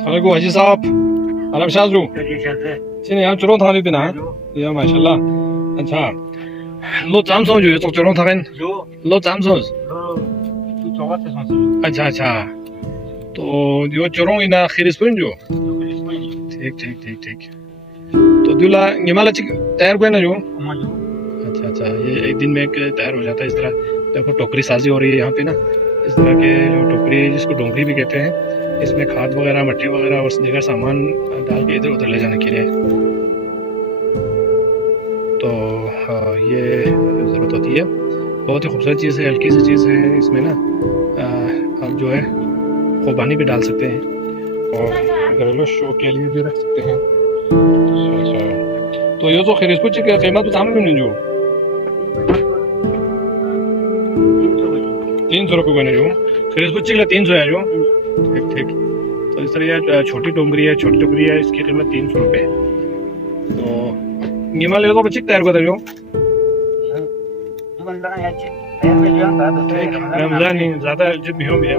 अलैकुम हाजी साहब अलम Shaju sini yang curong thang ni pina ya mashallah अच्छा लो जाम समझो ये तो curong thang लो जाम समझ अच्छा अच्छा तो यो curong ina khiris pun jo ठीक ठीक ठीक ठीक तो दूल्हा निमाला चिक तैयार हुए ना जो अच्छा अच्छा ये एक दिन में तैयार हो जाता है इस तरह देखो टोकरी साजी हो रही है यहाँ पे ना इस तरह के जो टोकरी जिसको डोंगरी भी कहते हैं इसमें खाद वगैरह मट्टी वगैरह और जगह सामान डाल के इधर उधर ले जाने के लिए तो ये ज़रूरत होती है बहुत ही खूबसूरत चीज़ है हल्की सी चीज़ है इसमें ना आप जो है खुबानी भी डाल सकते हैं और घरेलू शो के लिए भी रख सकते हैं अच्छा तो ये तो खैर इसको की कीमत तो सामने नहीं जो 300 रुपये बने जो खैर इसको चिकला 300 है जो ठीक ठीक तो इस तरह ये छोटी टोकरी है इसकी कीमत 300 रुपये तो निमाल तो बच्चे तैयार करते जो रमजान नहीं ज़्यादा जिद भी हो गया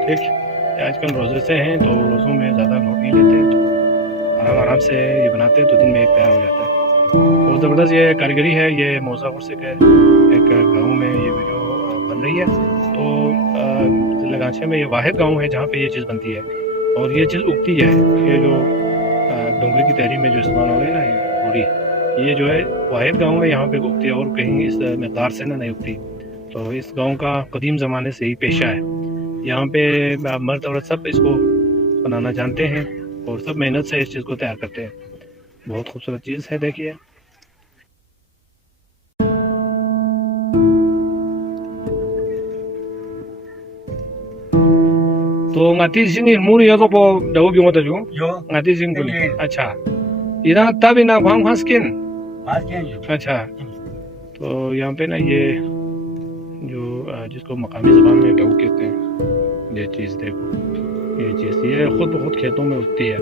ठीक आजकल रोज़े से हैं तो रोज़ों में ज़्यादा लोग नहीं लेते तो आराम से ये बनाते हैं तो दिन में एक तैयार हो जाता है बहुत ज़बरदस्त ये कारीगरी है ये मौज़ापुर से एक गांव में ये वीडियो बन रही है तो ज़िला गांछे में ये वाहिद गांव है जहाँ पे ये चीज़ बनती है और ये चीज़ उगती है ये जो डोंगरी की तहरी में जो इस्तेमाल हो रही है ना ये पूरी ये जो है वाहिद गांव है यहाँ पे उगती है और कहीं इस मकदार से ना नहीं उगती तो इस गांव का कदीम ज़माने से ही पेशा है यहाँ पे मर्द औरत सब इसको बनाना जानते हैं और सब मेहनत से इस चीज़ को तैयार करते हैं बहुत खूबसूरत चीज़ है देखिए तो ngati sini muri ya to dawo bi ngota jo ngati sing kuli अच्छा इधर तब ना भांग भांग स्किन अच्छा तो यहाँ पे ना ये जो जिसको मकामी ज़बान में डऊ कहते हैं ये चीज़ देखो ये चीज़ ये खुद ब खुद खेतों में उगती है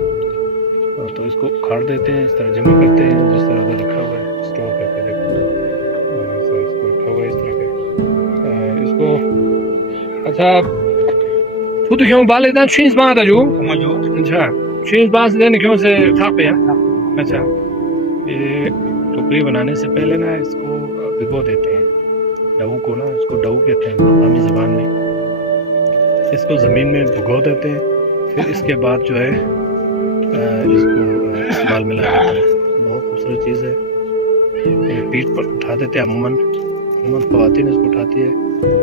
तो इसको उखाड़ देते हैं इस तरह जमा करते हैं जिस तरह से रखा हुआ है स्टोर करके देखो इसको रखा हुआ है इस तरह के इसको अच्छा खुद क्यों बाल इतना चीज बांधा जो अच्छा चीज बांध देने क्यों से था पे अच्छा ये टोकरी बनाने से पहले ना इसको भिगो देते हैं डऊ को ना इसको डऊ कहते हैं मकामी ज़बान में इसको ज़मीन में भिगो देते हैं फिर इसके बाद जो है इसको इस्तेमाल में लाया जाता है बहुत खूबसूरत चीज़ है ये पीठ पर उठा देते हैं अमूमन ख़वातीन इसको उठाती है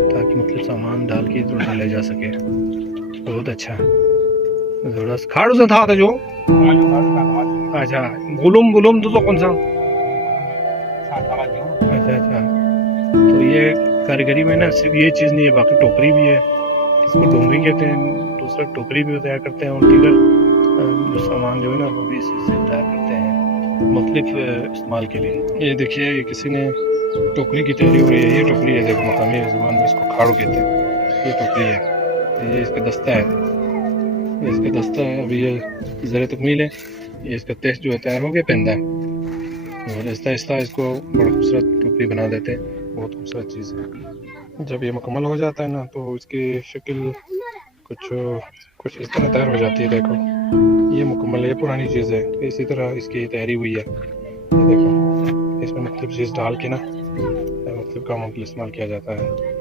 ताकि मतलब सामान डाल के इधर उधर ले जा सके बहुत अच्छा ज़बरदस्त खाड़ू से था जो अच्छा गुलुम तो कौन सा अच्छा अच्छा तो ये कारीगरी में ना सिर्फ ये चीज़ नहीं है बाकी टोकरी भी है इसको डोंगरी कहते हैं दूसरा टोकरी भी तैयार करते हैं और दीगर जो सामान जो है ना वो भी इसी से तैयार करते हैं मुख्तलिफ इस्तेमाल के लिए ये देखिए ये किसी ने टोकरी की तैयारी हो रही है ये टोकरी है देखो मकामी ज़बान में इसको खाड़ू कहते हैं ये टोकरी है ये इसका दस्ता है अभी ये ज़रा तकमील है ये इसका टेस्ट जो है तैयार हो गया पेंदा है और आहिस्ता आहिस्ता इसको बड़ा खूबसूरत टोकरी बना देते हैं बहुत खूबसूरत चीज़ है जब ये मुकम्मल हो जाता है ना तो इसकी शक्ल कुछ इस तरह तैयार हो जाती है देखो ये मुकम्मल है पुरानी चीज़ है इसी तरह इसकी तैयारी हुई है ये देखो इसमें मुख्तलिफ चीज़ डाल के ना मुख्तलिफ कामों के लिए इस्तेमाल किया जाता है